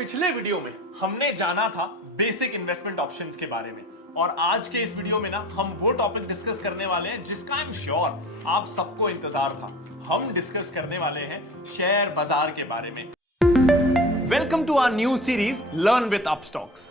पिछले वीडियो में हमने जाना था बेसिक इन्वेस्टमेंट ऑप्शंस के बारे में और आज के इस वीडियो में ना हम वो टॉपिक डिस्कस करने वाले हैं जिसका आई एम श्योर आप सबको इंतजार था। हम डिस्कस करने वाले हैं शेयर बाजार के बारे में। Welcome to our new series learn with Upstox,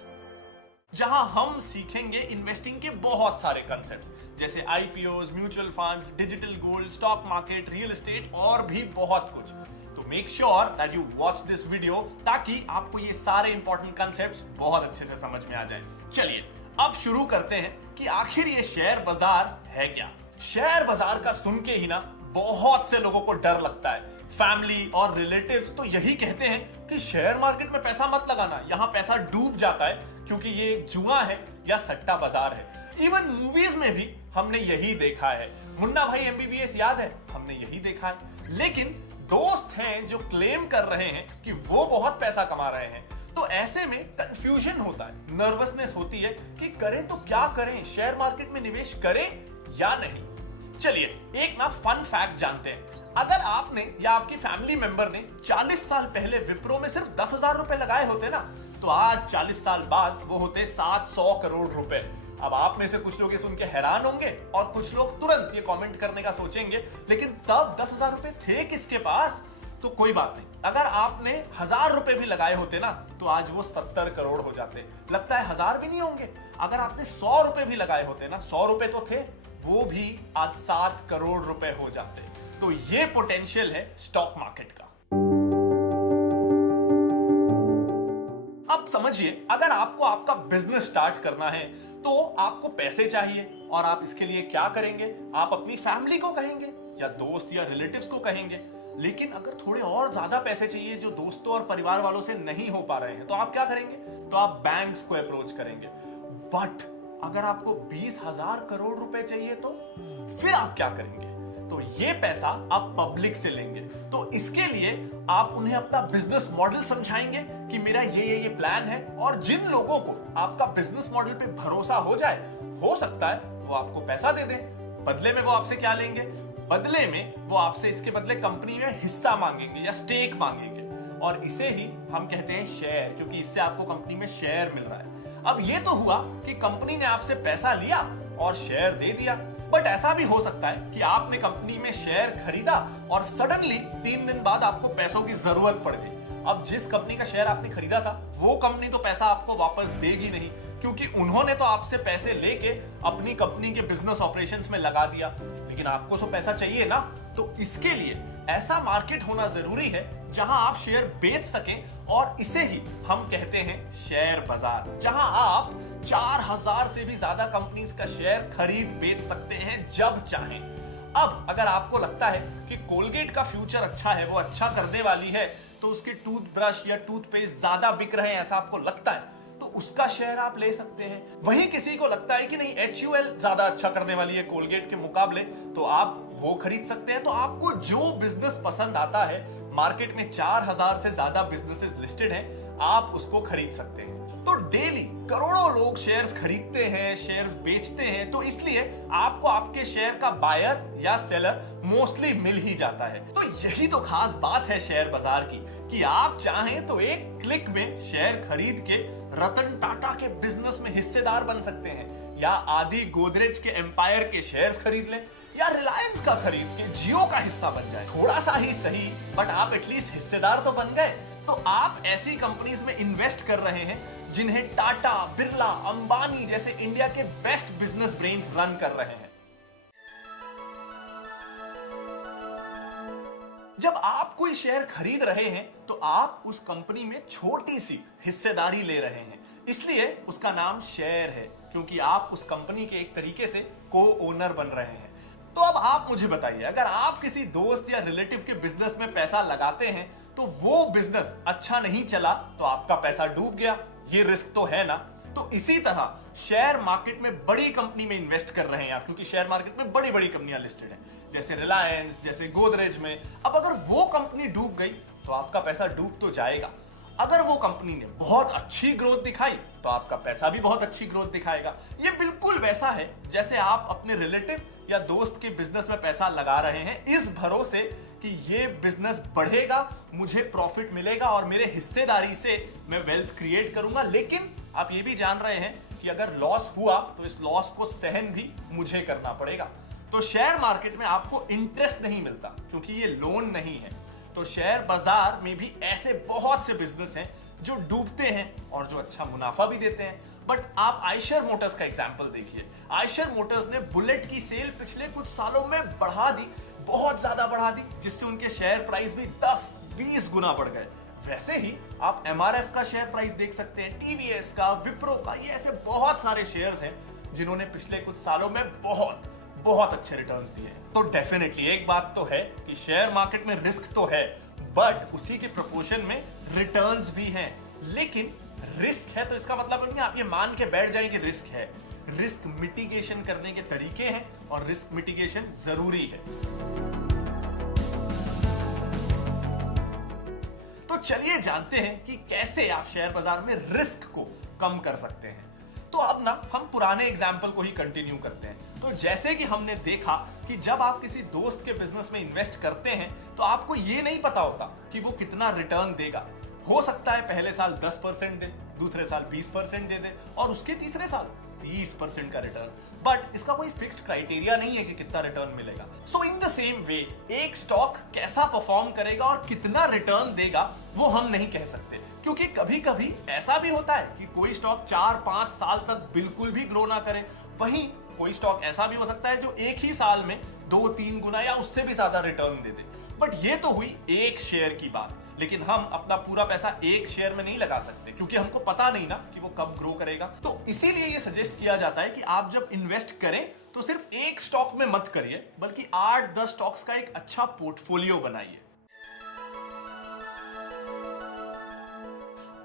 जहां हम सीखेंगे इन्वेस्टिंग के बहुत सारे कंसेप्ट्स जैसे IPOs, mutual funds, digital gold, stock market, real estate और भी बहुत कुछ। तो make sure that you watch this video ताकि आपको ये सारे इंपॉर्टेंट कंसेप्ट्स बहुत अच्छे से समझ में आ जाए। चलिए अब शुरू करते हैं कि आखिर ये शेयर बाजार है क्या। शेयर बाजार का सुन के ही ना बहुत से लोगों को डर लगता है। फैमिली और रिलेटिव्स तो यही कहते हैं कि शेयर मार्केट में पैसा मत लगाना, यहां पैसा डूब जाता है क्योंकि ये जुआ है या सट्टा बाजार है। इवन मूवीज में भी हमने यही देखा है। मुन्ना भाई एमबीबीएस याद है, हमने यही देखा है। लेकिन दोस्त हैं जो क्लेम कर रहे हैं कि वो बहुत पैसा कमा रहे हैं, तो ऐसे में कंफ्यूजन होता है, नर्वसनेस होती है कि करें तो क्या करें, शेयर मार्केट में निवेश करें या नहीं। चलिए एक ना फन फैक्ट जानते हैं। अगर आपने या आपकी फैमिली मेंबर ने 40 साल पहले विप्रो में सिर्फ 10,000 रुपए लगाए होते ना, तो आज 40 साल बाद वो होते 700 करोड़ रुपए। अब आप में से कुछ लोग ये सुन के हैरान होंगे और कुछ लोग तुरंत ये कमेंट करने का सोचेंगे, लेकिन तब 10,000 रुपए थे किसके पास? तो कोई बात नहीं, अगर आपने 1,000 रुपए भी लगाए होते ना तो आज वो 70 करोड़ हो जाते। लगता है 1,000 भी नहीं होंगे। अगर आपने 100 रुपए भी लगाए होते ना, 100 रुपए तो थे, वो भी आज 7 करोड़ रुपए हो जाते। तो ये पोटेंशियल है स्टॉक मार्केट का। अब समझिए, अगर आपको आपका बिजनेस स्टार्ट करना है तो आपको पैसे चाहिए और आप इसके लिए क्या करेंगे? आप अपनी फैमिली को कहेंगे या दोस्त या रिलेटिव्स को कहेंगे। लेकिन अगर थोड़े और ज्यादा पैसे चाहिए जो दोस्तों और परिवार वालों से नहीं हो पा रहे हैं, तो आप क्या करेंगे? तो आप बैंक्स को अप्रोच करेंगे। बट अगर आपको 20,000 करोड़ रुपए चाहिए तो फिर आप क्या करेंगे? तो ये पैसा आप पब्लिक से लेंगे। तो इसके लिए आप उन्हें अपना बिजनेस मॉडल समझाएंगे कि मेरा ये प्लान है, और जिन लोगों को आपका बिजनेस मॉडल पे भरोसा हो जाए, हो सकता है वो आपको पैसा दे दें। बदले में वो आपसे क्या लेंगे? बदले में वो आपसे इसके बदले कंपनी में हिस्सा मांगेंगे या स्टेक मांगेंगे, और इसे ही हम कहते हैं शेयर, क्योंकि इससे आपको कंपनी में शेयर मिल रहा है। अब ये तो हुआ कि कंपनी ने आपसे पैसा लिया और शेयर दे दिया, बट ऐसा भी हो सकता है कि आपने कंपनी में शेयर खरीदा और सडनली 3 दिन बाद आपको पैसों की जरूरत पड़ गई। अब जिस कंपनी का शेयर आपने खरीदा था वो कंपनी तो पैसा आपको वापस देगी नहीं, क्योंकि उन्होंने तो आपसे पैसे लेके अपनी कंपनी के बिजनेस ऑपरेशंस में लगा दिया। लेकिन आपको तो पैसा चाहिए ना, तो इसके लिए ऐसा मार्केट होना जरूरी है जहां आप शेयर बेच सकें, और इसे ही हम कहते हैं शेयर बाजार, जहां आप 4,000 से भी ज्यादा कंपनीज का शेयर खरीद बेच सकते हैं जब चाहें। अब अगर आपको लगता है कि कोलगेट का फ्यूचर अच्छा है, वो अच्छा करने वाली है, तो उसके टूथब्रश या टूथपेस्ट ज्यादा बिक रहे हैं ऐसा आपको लगता है, तो उसका शेयर आप ले सकते हैं। वहीं किसी को लगता है कि नहीं, HUL ज्यादा अच्छा करने वाली है कोलगेट के मुकाबले, तो आप वो खरीद सकते हैं। तो आपको जो बिजनेस पसंद आता है, मार्केट में 4,000 से ज्यादा बिजनेसेस लिस्टेड हैं, आप उसको खरीद सकते हैं। तो डेली करोड़ों लोग शेयर्स खरीदते हैं, शेयर्स बेचते हैं, तो इसलिए आपको आपके शेयर का बायर या सेलर मोस्टली मिल ही जाता है। तो यही तो खास बात है शेयर बाजार की, कि आप चाहें तो एक क्लिक में शेयर खरीद के रतन टाटा के बिजनेस में हिस्सेदार बन सकते हैं, या आदि गोदरेज के एम्पायर के शेयर्स खरीद लें, या रिलायंस का खरीद के जियो का हिस्सा बन जाए। थोड़ा सा ही सही, बट आप एटलीस्ट हिस्सेदार तो बन गए। तो आप ऐसी कंपनीज में इन्वेस्ट कर रहे हैं जिन्हें टाटा, बिरला, अंबानी जैसे इंडिया के बेस्ट बिजनेस ब्रेन्स रन कर रहे हैं। जब आप कोई शेयर खरीद रहे हैं तो आप उस कंपनी में छोटी सी हिस्सेदारी ले रहे हैं, इसलिए उसका नाम शेयर है, क्योंकि आप उस कंपनी के एक तरीके से को ओनर बन रहे हैं। तो अब आप मुझे बताइए, अगर आप किसी दोस्त या रिलेटिव के बिजनेस में पैसा लगाते हैं तो वो बिजनेस अच्छा नहीं चला तो आपका पैसा डूब गया, ये रिस्क तो है ना। तो इसी तरह शेयर मार्केट में बड़ी कंपनी में इन्वेस्ट कर रहे हैं आप, क्योंकि शेयर मार्केट में बड़ी बड़ी कंपनियां लिस्टेड हैं, जैसे रिलायंस, जैसे गोदरेज में। अब अगर वो कंपनी डूब गई तो आपका पैसा डूब तो जाएगा। अगर वो कंपनी ने बहुत अच्छी ग्रोथ दिखाई तो आपका पैसा भी बहुत अच्छी ग्रोथ दिखाएगा। ये बिल्कुल वैसा है जैसे आप अपने रिलेटिव या दोस्त के बिजनेस में पैसा लगा रहे हैं इस भरोसे कि ये बिजनेस बढ़ेगा, मुझे प्रॉफिट मिलेगा और मेरे हिस्सेदारी से मैं वेल्थ क्रिएट करूंगा। लेकिन आप ये भी जान रहे हैं कि अगर लॉस हुआ तो इस लॉस को सहन भी मुझे करना पड़ेगा। तो शेयर मार्केट में आपको इंटरेस्ट नहीं मिलता क्योंकि ये लोन नहीं है। तो शेयर बाजार में भी ऐसे बहुत से बिजनेस हैं जो डूबते हैं और जो अच्छा मुनाफा भी देते हैं। बट आप आयशर मोटर्स का एग्जांपल देखिए। आयशर मोटर्स ने बुलेट की सेल पिछले कुछ सालों में बढ़ा दी, बहुत ज्यादा बढ़ा दी, जिससे उनके शेयर प्राइस भी 10-20 गुना बढ़ गए। वैसे ही आप एमआरएफ का शेयर प्राइस देख सकते हैं, टीवीएस का, विप्रो का, ये ऐसे बहुत सारे शेयर्स हैं जिन्होंने पिछले कुछ सालों में बहुत अच्छे रिटर्न्स दिए हैं। तो डेफिनेटली एक बात तो है कि शेयर मार्केट में रिस्क तो है, बट उसी के प्रोपोर्शन में रिटर्न्स भी हैं। लेकिन रिस्क है तो इसका मतलब नहीं आप ये मान के बैठ जाएं कि रिस्क है। रिस्क मिटिगेशन करने के तरीके हैं और रिस्क मिटिगेशन जरूरी है। तो चलिए जानते हैं कि कैसे आप शेयर बाजार में रिस्क को कम कर सकते हैं। तो अब ना हम पुराने एग्जाम्पल को ही कंटिन्यू करते हैं। तो जैसे कि हमने देखा कि जब आप किसी दोस्त के बिजनेस में इन्वेस्ट करते हैं तो आपको ये नहीं पता होता कि वो कितना रिटर्न देगा। हो सकता है पहले साल 10% दे, दूसरे साल 20% दे दे और उसके तीसरे साल 30% का रिटर्न। बट इसका कोई फिक्स्ड क्राइटेरिया नहीं है कि कितना रिटर्न मिलेगा। सो इन द सेम वे एक स्टॉक कैसा परफॉर्म करेगा और कितना रिटर्न देगा वो हम नहीं कह सकते, क्योंकि कभी कभी ऐसा भी होता है कि कोई स्टॉक 4-5 साल तक बिल्कुल भी ग्रो ना करे। वहीं कोई स्टॉक ऐसा भी हो सकता है जो एक ही साल में 2-3 गुना या उससे भी ज्यादा रिटर्न दे दे। बट ये तो हुई एक शेयर की बात, लेकिन हम अपना पूरा पैसा एक शेयर में नहीं लगा सकते क्योंकि हमको पता नहीं ना कि वो कब ग्रो करेगा। तो इसीलिए ये सजेस्ट किया जाता है कि आप जब इन्वेस्ट करें तो सिर्फ एक स्टॉक में मत करिए, बल्कि 8-10 स्टॉक्स का एक अच्छा पोर्टफोलियो बनाइए।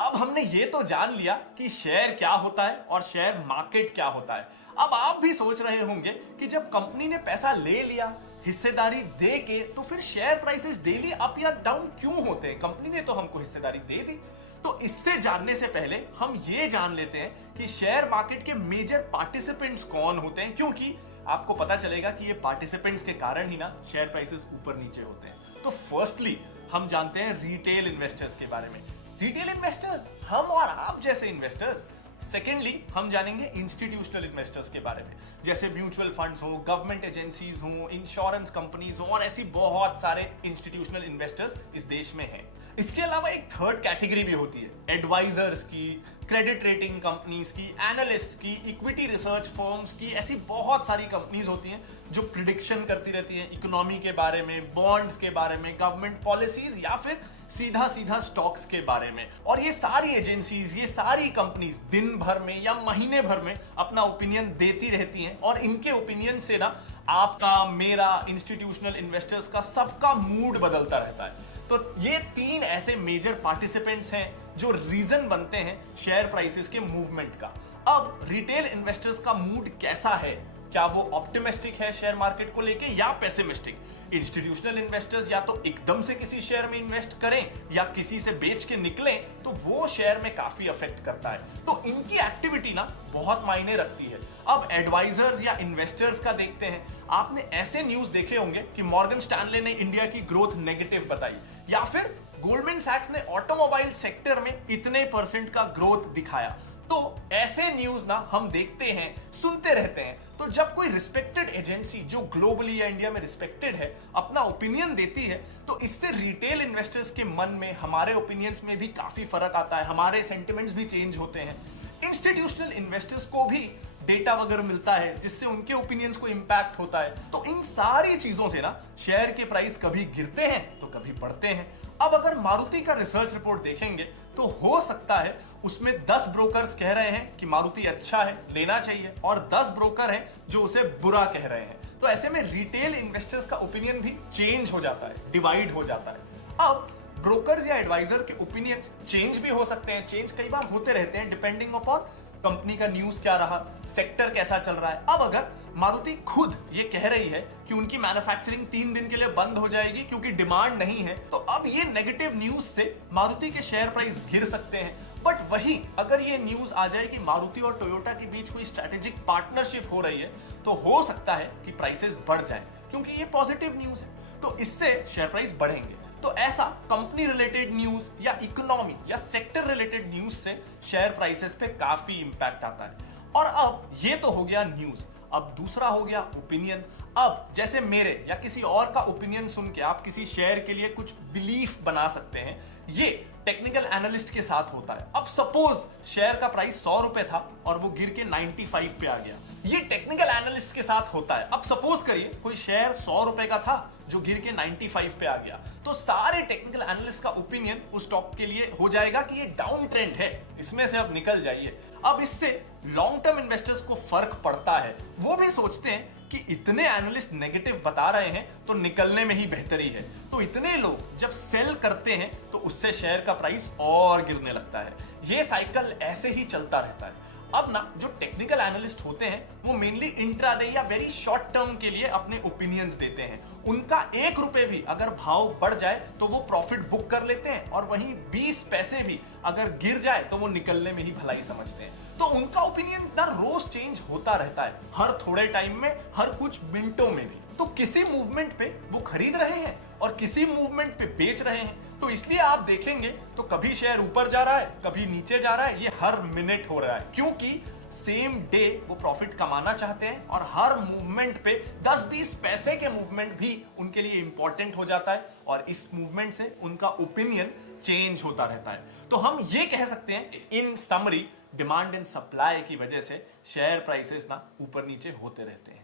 अब हमने ये तो जान लिया कि शेयर क्या होता है और शेयर मार्केट क्या होता है। अब आप भी सोच रहे होंगे कि जब कंपनी ने पैसा ले लिया, हिस्सेदारी दे के, तो फिर शेयर प्राइसेस डेली अप या डाउन क्यों होते हैं? कंपनी ने तो हमको हिस्सेदारी दे दी। तो इससे जानने से पहले हम ये जान लेते हैं कि शेयर मार्केट के मेजर पार्टिसिपेंट्स कौन होते हैं, क्योंकि आपको पता चलेगा कि ये पार्टिसिपेंट्स के कारण ही ना शेयर प्राइसेस ऊपर नीचे होते हैं। तो फर्स्टली हम जानते हैं रिटेल इन्वेस्टर्स के बारे में। रिटेल इन्वेस्टर्स हम और आप जैसे इन्वेस्टर्स। सेकेंडली हम जानेंगे इंस्टीट्यूशनल इन्वेस्टर्स के बारे में, जैसे म्यूचुअल फंड्स हो, गवर्नमेंट एजेंसीज हो, इंश्योरेंस कंपनीज हो और ऐसी बहुत सारे इंस्टीट्यूशनल इन्वेस्टर्स इस देश में हैं। इसके अलावा एक थर्ड कैटेगरी भी होती है, एडवाइजर्स की, क्रेडिट रेटिंग कंपनीज की, एनालिस्ट की, इक्विटी रिसर्च फर्म्स की। ऐसी बहुत सारी कंपनीज होती हैं जो प्रिडिक्शन करती रहती हैं इकोनॉमी के बारे में, बॉन्ड्स के बारे में, गवर्नमेंट पॉलिसीज या फिर सीधा स्टॉक्स के बारे में। और ये सारी एजेंसीज, ये सारी कंपनीज दिन भर में या महीने भर में अपना ओपिनियन देती रहती हैं और इनके ओपिनियन से ना आपका, मेरा, इंस्टीट्यूशनल इन्वेस्टर्स का, सबका मूड बदलता रहता है। तो ये 3 ऐसे मेजर पार्टिसिपेंट्स हैं जो रीजन बनते हैं शेयर प्राइसेस के मूवमेंट का। अब रिटेल इन्वेस्टर्स का मूड कैसा है? क्या वो ऑप्टिमिस्टिक है शेयर मार्केट को लेके या पेसिमिस्टिक? इंस्टीट्यूशनल इन्वेस्टर्स या तो एकदम से किसी शेयर में इन्वेस्ट करें या किसी से बेच के निकलें, तो वो शेयर में काफी अफेक्ट करता है। तो इनकी एक्टिविटी ना बहुत मायने रखती है। अब एडवाइजर्स या इन्वेस्टर्स का देखते हैं। आपने ऐसे न्यूज देखे होंगे कि मॉर्गन स्टैनले ने इंडिया की ग्रोथ नेगेटिव बताई, या फिर गोल्डमैन सैक्स ने ऑटोमोबाइल सेक्टर में इतने % का ग्रोथ दिखाया। तो ऐसे न्यूज ना हम देखते हैं, सुनते रहते हैं। तो जब कोई रिस्पेक्टेड एजेंसी जो ग्लोबली या इंडिया में रिस्पेक्टेड है अपना ओपिनियन देती है, तो इससे रिटेल इन्वेस्टर्स के मन में, हमारे ओपिनियंस में भी काफी फर्क आता है, हमारे सेंटिमेंट्स भी चेंज होते हैं। इंस्टीट्यूशनल इन्वेस्टर्स को भी डेटा वगैरह मिलता है जिससे उनके ओपिनियंस को इंपैक्ट होता है। तो इन सारी चीजों से ना शेयर के प्राइस कभी गिरते हैं तो कभी बढ़ते हैं। अब अगर मारुति का रिसर्च रिपोर्ट देखेंगे तो हो सकता है उसमें 10 ब्रोकर्स कह रहे हैं कि मारुति अच्छा है, लेना चाहिए, और 10 ब्रोकर हैं जो उसे बुरा कह रहे हैं। तो ऐसे में रिटेल इन्वेस्टर्स का ओपिनियन भी चेंज हो जाता है, डिवाइड हो जाता है। अब ब्रोकर्स या एडवाइजर के ओपिनियंस चेंज भी हो सकते हैं, चेंज कई बार होते रहते हैं डिपेंडिंग अपॉन कंपनी का न्यूज क्या रहा, सेक्टर कैसा चल रहा है। अब अगर मारुति खुद ये कह रही है कि उनकी मैन्युफैक्चरिंग 3 दिन के लिए बंद हो जाएगी क्योंकि डिमांड नहीं है, तो अब ये नेगेटिव न्यूज से मारुति के शेयर प्राइस गिर सकते हैं। बट वही अगर ये न्यूज आ जाए कि मारुति और टोयोटा के बीच कोई स्ट्रेटेजिक पार्टनरशिप हो रही है, तो हो सकता है कि प्राइसेस बढ़ जाएं, क्योंकि ये पॉजिटिव न्यूज है, तो इससे शेयर प्राइस बढ़ेंगे। तो ऐसा कंपनी रिलेटेड न्यूज या इकोनॉमी या सेक्टर रिलेटेड न्यूज से शेयर प्राइसेस पे काफी इंपैक्ट आता है। और अब ये तो हो गया न्यूज, अब दूसरा हो गया ओपिनियन। अब जैसे मेरे या किसी और का ओपिनियन सुन के आप किसी शेयर के लिए कुछ बिलीफ बना सकते हैं, ये टेक्निकल एनालिस्ट के साथ होता है। अब सपोज शेयर का प्राइस 100 रुपए था और वो गिर के 95 पे आ गया, ये टेक्निकल एनालिस्ट के साथ होता है। अब सपोज करिए कोई शेयर 100 रुपए का था जो गिर के 95 पे आ गया, तो सारे टेक्निकल एनालिस्ट का ओपिनियन उस स्टॉक के लिए हो जाएगा कि ये डाउन ट्रेंड है, इसमें से अब निकल जाइए। अब इससे लॉन्ग टर्म इन्वेस्टर्स को फर्क पड़ता है, वो भी सोचते हैं कि इतने एनालिस्ट नेगेटिव बता रहे हैं तो निकलने में ही बेहतरी है। तो इतने लोग जब सेल करते हैं तो उससे शेयर का प्राइस और गिरने लगता है। ये साइकिल ऐसे ही चलता रहता है। अब ना जो टेक्निकल एनालिस्ट होते हैं वो मेनली इंट्राडे या वेरी शॉर्ट टर्म के लिए अपने ओपिनियंस देते हैं। उनका 1 रुपए भी अगर भाव बढ़ जाए तो वो प्रॉफिट बुक कर लेते हैं, और वहीं 20 पैसे भी अगर गिर जाए तो वो निकलने में ही भलाई समझते हैं। तो उनका ओपिनियन ना रोज चेंज होता रहता है, हर थोड़े टाइम में, हर कुछ मिनटों में भी। तो किसी मूवमेंट पे वो खरीद रहे हैं और किसी मूवमेंट पे बेच रहे हैं। तो इसलिए आप देखेंगे तो कभी शेयर ऊपर जा रहा है, कभी नीचे जा रहा है, ये हर मिनट हो रहा है, क्योंकि सेम डे वो प्रॉफिट कमाना चाहते हैं और हर मूवमेंट पे 10-20 पैसे के मूवमेंट भी उनके लिए इंपॉर्टेंट हो जाता है, और इस मूवमेंट से उनका ओपिनियन चेंज होता रहता है। तो हम ये कह सकते हैं इन समरी, डिमांड एंड सप्लाई की वजह से शेयर प्राइसेस ना ऊपर नीचे होते रहते हैं।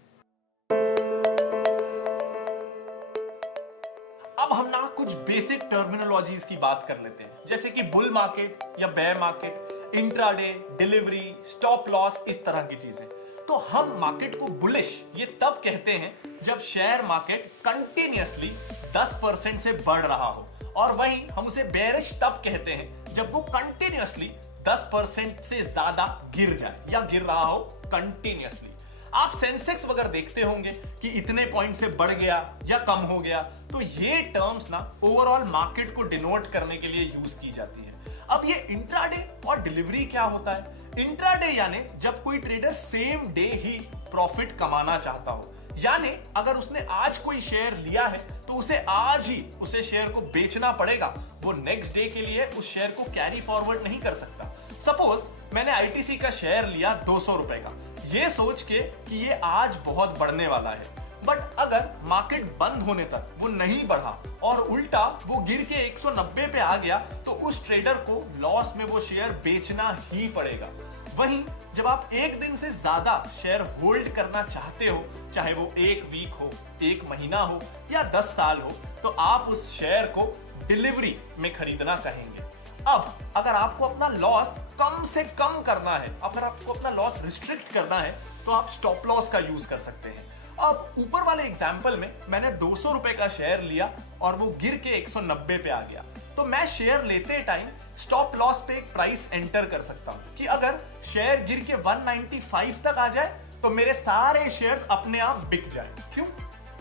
अब हम ना कुछ बेसिक टर्मिनोलॉजीज की बात कर लेते हैं, जैसे कि बुल मार्केट या bear market, intraday, delivery, stop loss, इस तरह की चीजें। तो हम मार्केट को बुलिश ये तब कहते हैं जब शेयर मार्केट कंटिन्यूअसली 10% से बढ़ रहा हो, और वहीं हम उसे बेयरिश तब कहते हैं जब वो कंटिन्यूअसली 10% से ज्यादा गिर जाए या गिर रहा हो कंटिन्यूअसली। आप सेंसेक्स वगैरह देखते होंगे कि इतने पॉइंट से बढ़ गया या कम हो गया, तो ये टर्म्स ना ओवरऑल मार्केट को डिनोट करने के लिए यूज की जाती है। अब ये इंट्राडे और डिलीवरी क्या होता है? इंट्राडे यानी जब कोई ट्रेडर सेम डे ही प्रॉफिट कमाना चाहता हो, यानी अगर उसने आज कोई शेयर लिया है तो उसे आज ही उसे शेयर को बेचना पड़ेगा, वो नेक्स्ट डे के लिए उस शेयर को कैरी फॉरवर्ड नहीं कर सकता। सपोज मैंने आईटीसी का शेयर लिया 200 रुपए का, ये सोच के कि ये आज बहुत बढ़ने वाला है, बट अगर मार्केट बंद होने तक वो नहीं बढ़ा और उल्टा वो गिर के 190 पे आ गया, तो उस ट्रेडर को लॉस में वो शेयर बेचना ही पड़ेगा। वहीं जब आप एक दिन से ज्यादा शेयर होल्ड करना चाहते हो, चाहे वो 1 वीक हो, 1 महीना हो या 10 साल हो, तो आप उस शेयर को डिलीवरी में खरीदना कहेंगे। अब अगर आपको अपना लॉस कम से कम करना है, अगर आपको अपना लॉस रिस्ट्रिक्ट करना है, तो आप स्टॉप लॉस का यूज कर सकते हैं। अब ऊपर वाले एग्जांपल में मैंने 200 रुपए का शेयर लिया और वो गिर के 190 पे आ गया, तो मैं शेयर लेते टाइम स्टॉप लॉस पे एक प्राइस एंटर कर सकता हूं कि अगर शेयर गिर के 195 तक आ जाए तो मेरे सारे शेयर्स अपने आप बिक जाए। क्यों?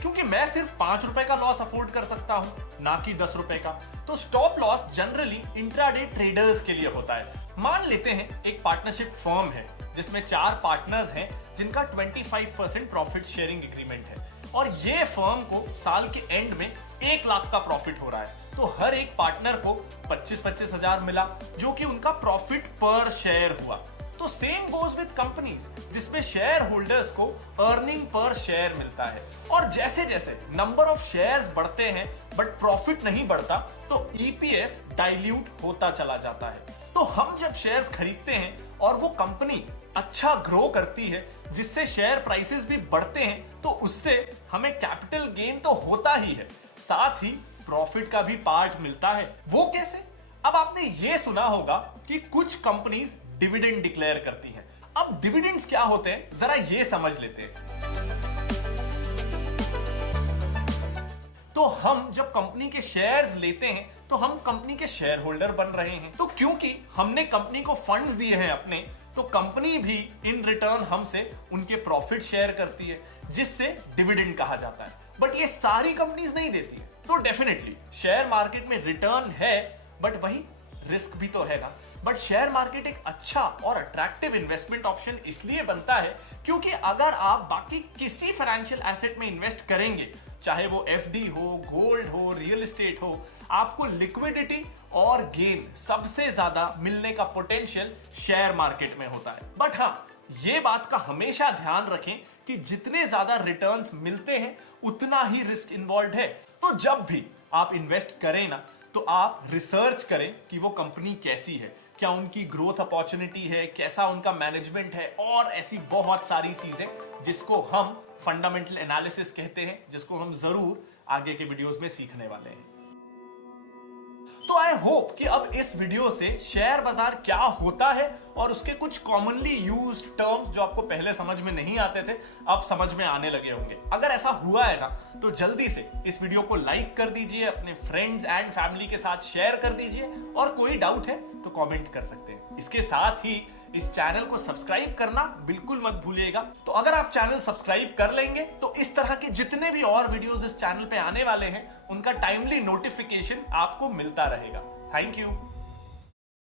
क्योंकि मैं सिर्फ 5 रुपए का लॉस अफोर्ड कर सकता हूं, ना कि 10 रुपए का। तो stop loss generally intraday traders के लिए होता है। मान लेते हैं एक पार्टनरशिप फर्म है जिसमें 4 पार्टनर्स हैं जिनका 25% प्रॉफिट शेयरिंग एग्रीमेंट है, और ये फर्म को साल के एंड में 1 लाख का प्रॉफिट हो रहा है, तो हर एक पार्टनर को 25-25 हजार मिला, जो कि उनका प्रॉफिट पर शेयर हुआ। तो सेम गोज विद कंपनीज जिसमें शेयर होल्डर्स को अर्निंग पर शेयर मिलता है, और जैसे जैसे नंबर ऑफ शेयर्स बढ़ते हैं बट प्रॉफिट नहीं बढ़ता, तो ईपीएस डाइल्यूट होता चला जाता है। तो हम जब शेयर्स खरीदते हैं और वो कंपनी अच्छा ग्रो करती है जिससे शेयर प्राइसेस भी बढ़ते हैं, तो उससे हमें कैपिटल गेन तो होता ही है, साथ ही प्रॉफिट का भी पार्ट मिलता है। वो कैसे? अब आपने ये सुना होगा कि कुछ कंपनीज डिविडेंड डिक्लेयर करती हैं। अब डिविडेंड्स क्या होते हैं, जरा ये समझ लेते हैं। तो हम जब कंपनी के शेयर्स लेते हैं तो हम कंपनी के शेयर होल्डर बन रहे हैं। तो क्योंकि हमने कंपनी को फंड्स दिए हैं अपने, तो कंपनी भी इन रिटर्न हमसे उनके प्रॉफिट शेयर करती है, जिससे डिविडेंड कहा जाता है। बट ये सारी कंपनीज नहीं देती है। तो डेफिनेटली शेयर मार्केट में रिटर्न है, बट वही रिस्क भी तो है ना। बट शेयर मार्केट एक अच्छा और अट्रैक्टिव इन्वेस्टमेंट ऑप्शन इसलिए बनता है क्योंकि अगर आप बाकी किसी फाइनेंशियल एसेट में इन्वेस्ट करेंगे, चाहे वो एफडी हो, गोल्ड हो, रियल एस्टेट हो, आपको लिक्विडिटी और गेन सबसे ज्यादा मिलने का पोटेंशियल शेयर मार्केट में होता है। बट हाँ, ये बात का हमेशा ध्यान रखें कि जितने ज्यादा रिटर्न्स मिलते हैं उतना ही रिस्क इन्वॉल्व है। तो जब भी आप इन्वेस्ट करें ना, तो आप रिसर्च करें कि वो कंपनी कैसी है, क्या उनकी ग्रोथ अपॉर्चुनिटी है, कैसा उनका मैनेजमेंट है, और ऐसी बहुत सारी चीजें जिसको हम फंडामेंटल एनालिसिस कहते हैं, जिसको हम जरूर आगे के वीडियोस में सीखने वाले हैं। तो आई होप कि अब इस वीडियो से शेयर बाजार क्या होता है और उसके कुछ कॉमनली यूज्ड टर्म्स जो आपको पहले समझ में नहीं आते थे, अब समझ में आने लगे होंगे। अगर ऐसा हुआ है ना, तो जल्दी से इस वीडियो को लाइक कर दीजिए, अपने फ्रेंड्स एंड फैमिली के साथ शेयर कर दीजिए, और कोई डाउट है तो कमेंट कर सकते हैं। इसके साथ ही इस चैनल को सब्सक्राइब करना बिल्कुल मत भूलिएगा। तो अगर आप चैनल सब्सक्राइब कर लेंगे तो इस तरह के जितने भी और वीडियोस इस चैनल पे आने वाले हैं, उनका टाइमली नोटिफिकेशन आपको मिलता रहेगा। Thank you.